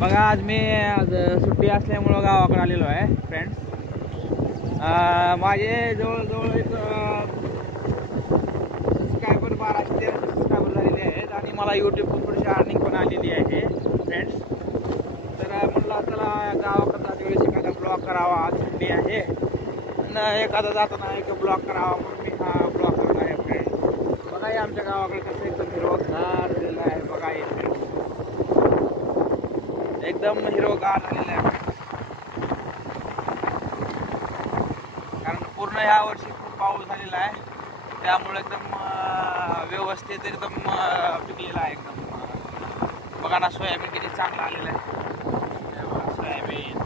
बघा आज सुट्टी असल्यामुळं गावाकडे आलेलो आहे फ्रेंड्स. माझे जवळजवळ एक सबस्क्रायबर 1200 सबस्क्रायबर झालेले आहेत आणि मला यूट्यूबवर थोडीशी अर्निंग पण आलेली आहे फ्रेंड्स. तर म्हटलं चला गावाकडे जाते वेळेस एखादा ब्लॉग करावा. आज सुट्टी आहे आणि एखादा जाताना एक ब्लॉग करावा म्हणून मी हा ब्लॉग करत आहे फ्रेंड्स. बघा हे आमच्या गावाकडे कसं एकदम हिरवगार झालेलं आहे. बघा हे फ्रेंड्स एकदम हिरवगार झालेलं आहे कारण पूर्ण ह्या वर्षी खूप पाऊस झालेला आहे त्यामुळे एकदम व्यवस्थित एकदम पिकलेला आहे एकदम. बघा ना सोयाबीन किती चांगलं आलेलं आहे. सोयाबीन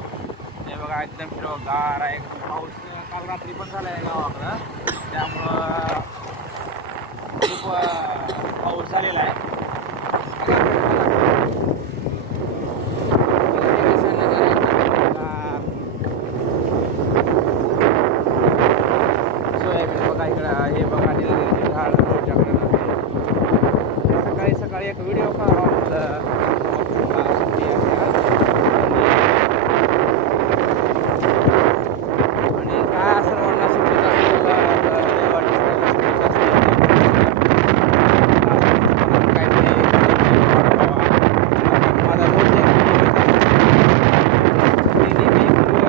हे बघा एकदम हिरवगार आहे. पाऊस काल रात्री पण झाला आहे गावाकडं त्यामुळं खूप पाऊस झालेला आहे. हे बघा निलगिरीचे झाड रोडच्याकडे सकाळी सकाळी एक व्हिडिओ करावा आणि काय असं म्हणणं सुट्टीचा काहीतरी माझा रोज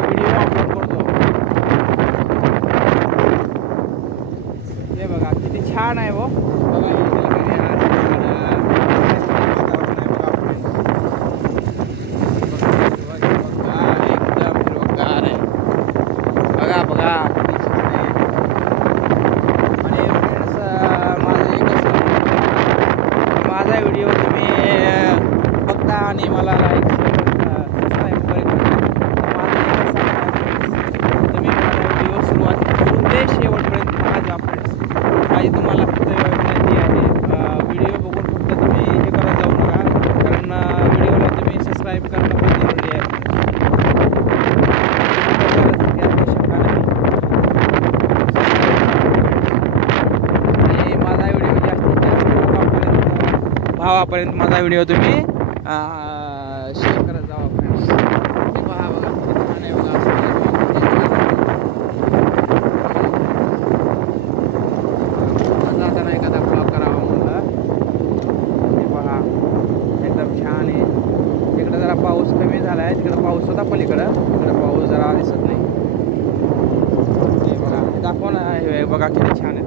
व्हिडिओ अपलोड करतो. हे बघा किती छान आहे हो. बघा एकदम हिरवगार आहे. बघा बघा किती छान आहे. आणि फ्रेंड्स माझा व्हिडिओ तुम्ही बघता आणि मला लाईक सबस्क्राईब तुम्ही माझा व्हिडिओ सुरुवातीपासून ते शेवटपर्यंत माझ्या फ्रेंड्स माझी तुम्हाला फक्त विनंती आहे व्हिडिओ बघून फक्त तुम्ही हे करत जाऊ नका कारण व्हिडिओला तुम्ही सबस्क्राईब करणं पण जरुरी आहे. आणि माझा व्हिडिओ जास्तीत जास्त भावापर्यंत माझा व्हिडिओ तुम्ही शेअर करत जावा फ्रेंड्स. हे पहा बघा छान आहे बघा. जाताना एखादा ब्लॉग करावा म्हणलं. हे पहा एकदम छान आहे. तिकडं जरा पाऊस कमी झाला आहे. तिकडं पाऊस होता पलीकडं तिकडं पाऊस जरा दिसत नाही. हे बघा हे दाखवा ना. हे बघा किती छान आहे.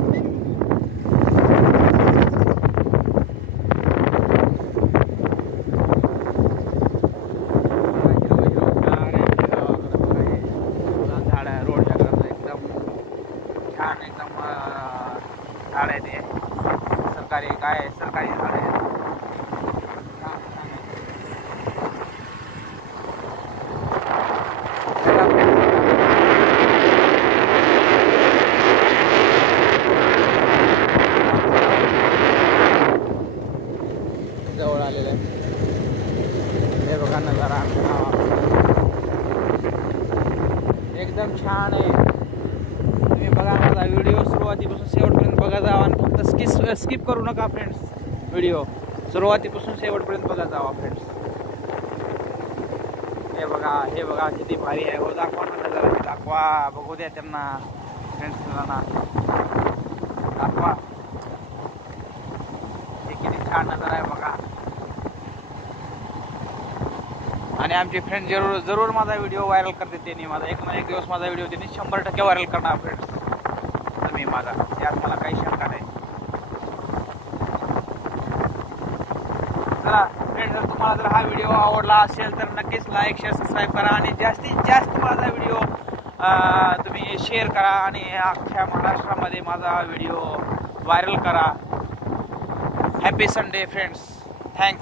छान एकदम झाड आहे ते सरकारी काय सरकारी झाड आहे. जवळ आलेलं आहे. हे बघा नजारा एकदम छान आहे. तुम्ही बघा माझा व्हिडिओ सुरुवातीपासून शेवटपर्यंत बघा जावा आणि फक्त स्किप करू नका फ्रेंड्स. व्हिडिओ सुरुवातीपासून शेवटपर्यंत बघा जावा फ्रेंड्स. हे बघा किती भारी आहे हो. दाखवा ना नजारा दाखवा बघू द्या त्यांना फ्रेंड्सना दाखवा. हे किती छान नजारा आहे बघा. आणि आमचे फ्रेंड जरूर माझा व्हिडिओ व्हायरल करते. त्यांनी माझा एक ना एक दिवस माझा व्हिडिओ त्यांनी 100% व्हायरल करणार फ्रेंड्स. तुम्ही माझा यात मला काही शंका नाही. चला फ्रेंड्स जर तुम्हाला जर हा व्हिडिओ आवडला असेल तर नक्कीच लाईक शेअर सबस्क्राईब करा आणि जास्तीत जास्त माझा व्हिडिओ तुम्ही शेअर करा आणि अख्ख्या महाराष्ट्रामध्ये माझा व्हिडिओ व्हायरल करा. Happy Sunday friends. थँक्स.